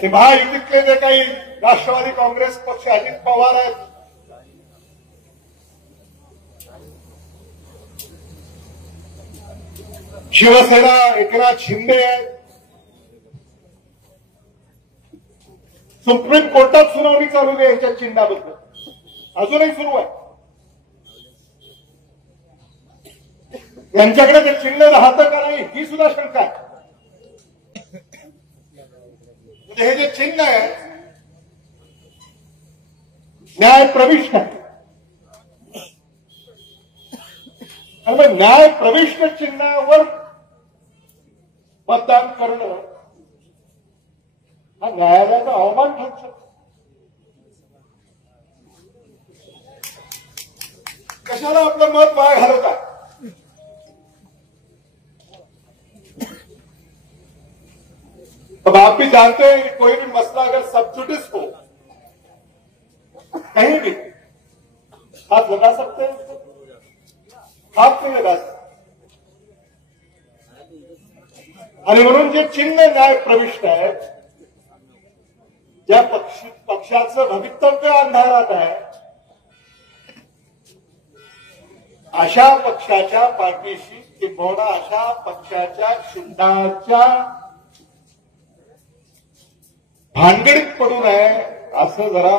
आणि महायुतीतले जे काही राष्ट्रवादी काँग्रेस पक्ष अजित पवार आहेत, शिवसेना एकनाथ शिंदे आहेत, सुप्रीम कोर्टात सुनावणी चालू आहे यांच्या चिन्हाबद्दल, अजूनही सुरू आहे. यांच्याकडे ते चिन्ह राहतं का नाही ही सुद्धा शंका आहे. हे जे चिन्ह आहे न्याय प्रविष्ट आहे, आणि न्याय प्रविष्ट चिन्हावर मतदान करणं हा न्यायालयाचा अवमान ठरू शकतो. कशाला आपलं मत वाया घालवता? अब आप भी जानते हैं कि कोई भी मसला अगर सब्जुडिस हो कहीं भी हाथ लगा सकते हैं, हाथ नहीं लगा सकते. आणि म्हणून जे चिन्ह न्याय प्रविष्ट आहे, ज्या पक्षाचं भवितव्य अंधारात आहे, अशा पक्षाच्या पाठीशी किंबहुना अशा पक्षाच्या चिन्हाच्या भानगडीत पडू नये असं जरा